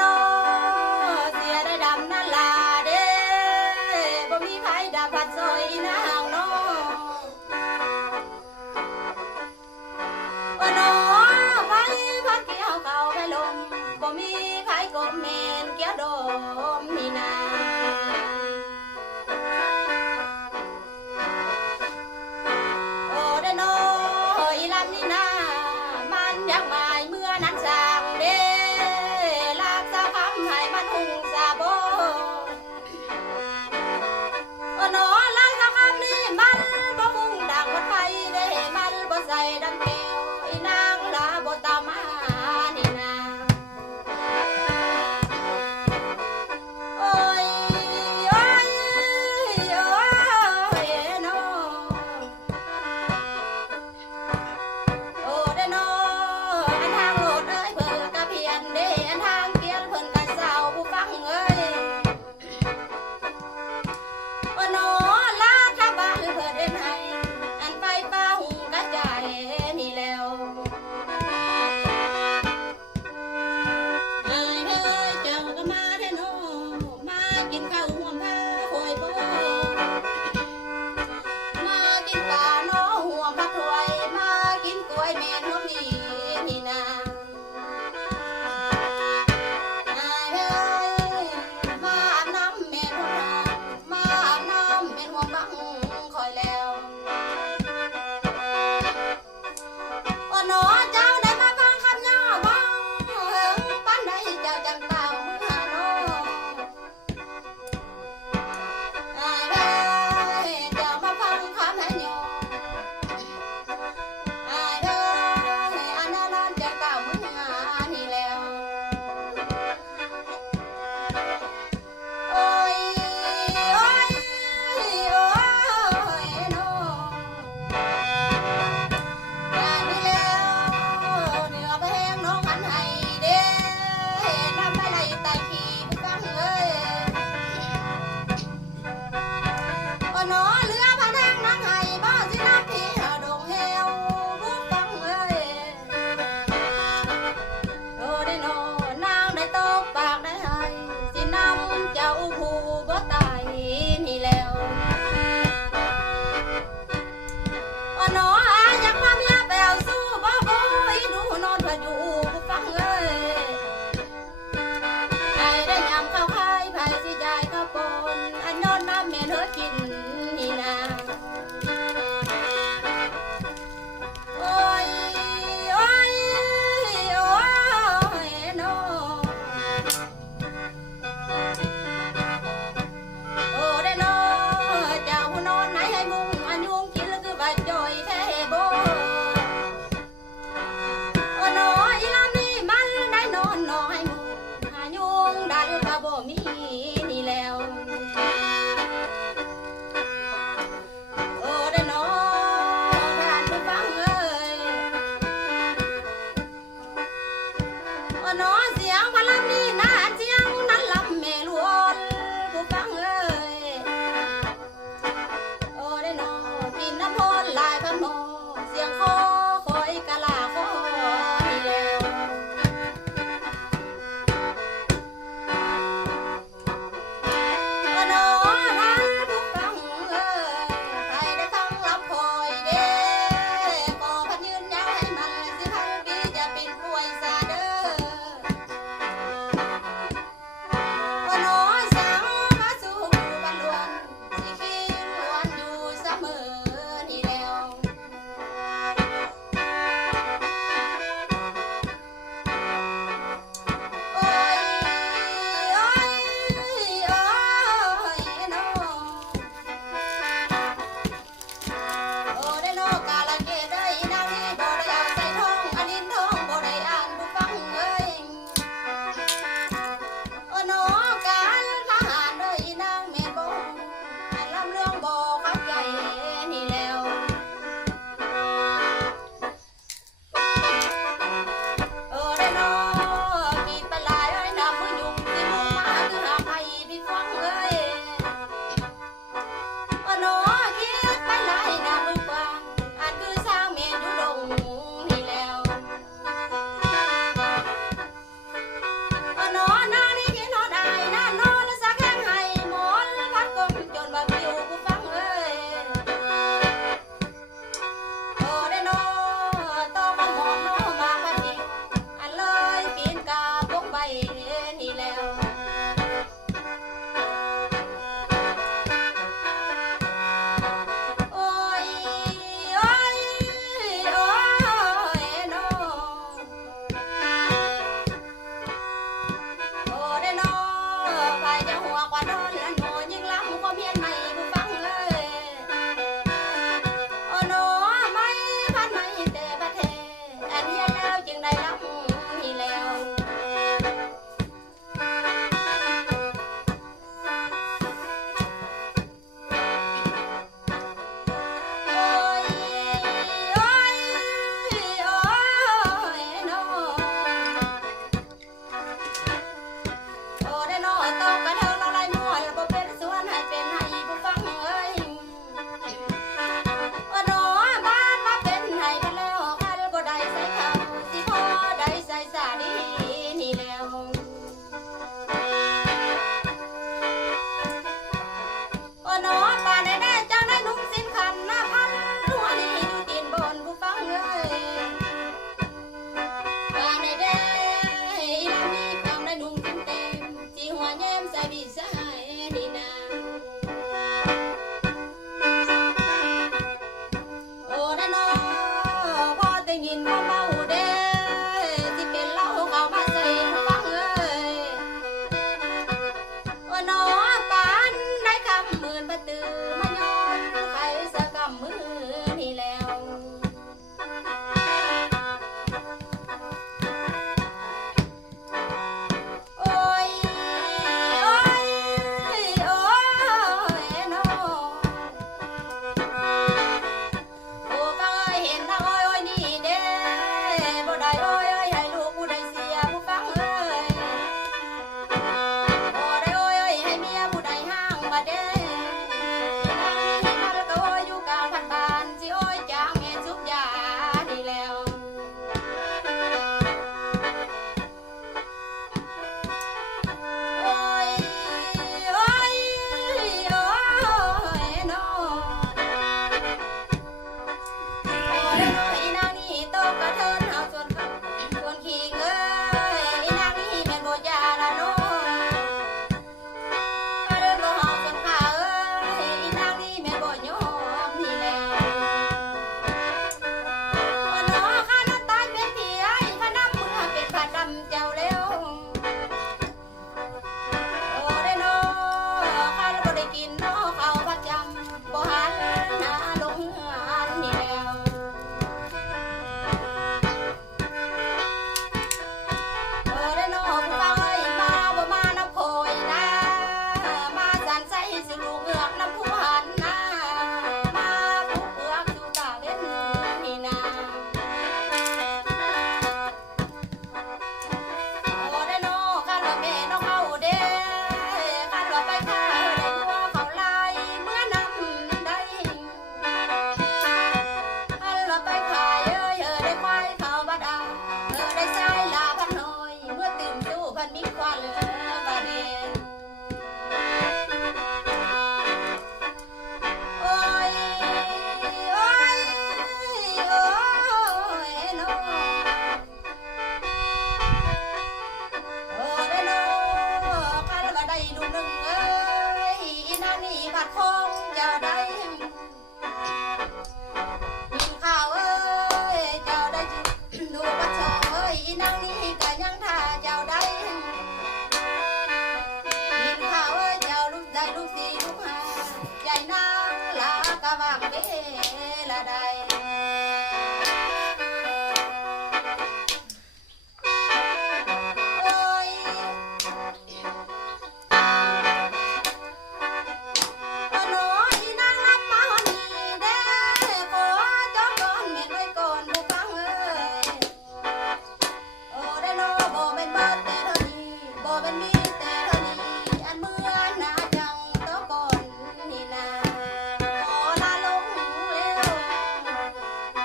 นอเสียได้ดำนั่นลาเด้บ่มีไผดาพัดซอยนางนอนอไผพัดเกี่ยวเขาไปลมบ่มีไผกบเมนเกี่ยวดมนี่นาโอ้เด้อนออีลำนี่นามันอยากหมายเมื่อนั้นสร้างเด้ลากสาวคำให้มันหุงสาบ่นอลากสาวคำนี่มันบ่หุงดังวัดไฟเด้มันบ่ใส่ดังแก้วอีนางลาบ่ตามมานี่นาโอ้ยโอ้ยโอ้ยนอโอ้เด้อนออันทางโลดเอ้ยเพิ่นกะเพียนเด้อันทางเกียนเพิ่นกะเศร้าผู้ฟังเอ้ยโอ้นอลาคาบ้านเพิ่นเด้นให้อันไปป้าหุงกะใจนี่แล้วเอ้ยเด้อเจ้าก็มาเด้อนอมากินข้าวห่วมผ้าคอยบ่มากินปลาน้อห่วมผักถวยมากินกล้วยแม่นหัวพี่นี่นาอ้ายเอ้ยมาอาบน้ำแม่นหัวนามาอาบน้ำแม่นหัวบังคอยแล้วโอ้หนอเจ้าได้มาฟังคำย่อบ่เฮิงปานใดเจ้าจังเต่าเมื่อน้ออ้ายเอ้ยเจ้ามาฟังคำให้ย่ออ้ายเอ้ยอันนั้นจังเต่าเมื่อนี่แล้วโอ้ยโอ้ยโอ้ยน้องานนี้แล้วเหนือไปแห้งน้องอันให้เด้น้ำไปไหลไตขี้ผู้ฟังเอ้ยโอ้หนอเรือพะแนงน้องให้บ่สิน้ำพี่หาดงเฮวผู้ฟังเอ้ยโอ้ได้หนอนางได้ตกปากได้ให้สิน้ำเจ้าผู้บ่ตายนี่แล้วโอ้หนออยากมาเมียแปวสู้บ่บ่อีดูนอนพะอยู่ผู้ฟังเอ้ยไอ้ได้ยำข้าวไข่ไผสิจ่ายข้าวปนอันนอนน้ำแม่นเธอกินนี่นาโอ้ยโอ้ยโอ้ยน้อโอ้ได้น้อเจ้าหูนอนไหนให้มุงอันยุงกินแล้วคือใบจ่อยแท้บ่โอ้น้ออีลำนี่มันได้นอนน้อยมุงหายุงดันก็บ่มีนี่แล้วโอ้ได้น้อท่านผู้ฟังเอ้ยโอ้น้อเสียงพลังนี่นะเสียงนั้นลำแม่ล้วนผู้ฟังเอ้ยโอ้ได้น้อกินน้ำพรหลายพันหมอเสียงคอคอยกะลาคอนี่แล้วโอ้น้อท่านผู้ฟังเอ้ยใครได้ฟังรับคอยเด้ก็พันยืนยาวให้มันสิพันปีจะเป็นป่วยซาเด้อ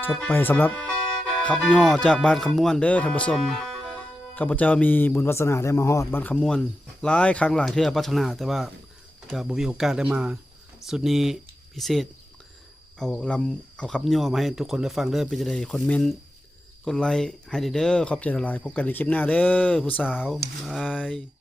จบไปสำหรับขับย่อจากบ้านคำม่วนเด้อท่านผู้ชมข้าพเจ้ามีบุญวาสนาได้มาฮอดบ้านคำม่วนหลายครั้งหลายเทื่อพัฒนาแต่ว่าก็บ่มีโอกาสได้มาสุดนี้พิเศษเอาขับย่อมาให้ทุกคนได้ฟังเด้อเป็นจะได้คอมเมนต์กดไลค์ให้เด้อขอบใจหลายๆพบกันในคลิปหน้าเด้อผู้สาวบาย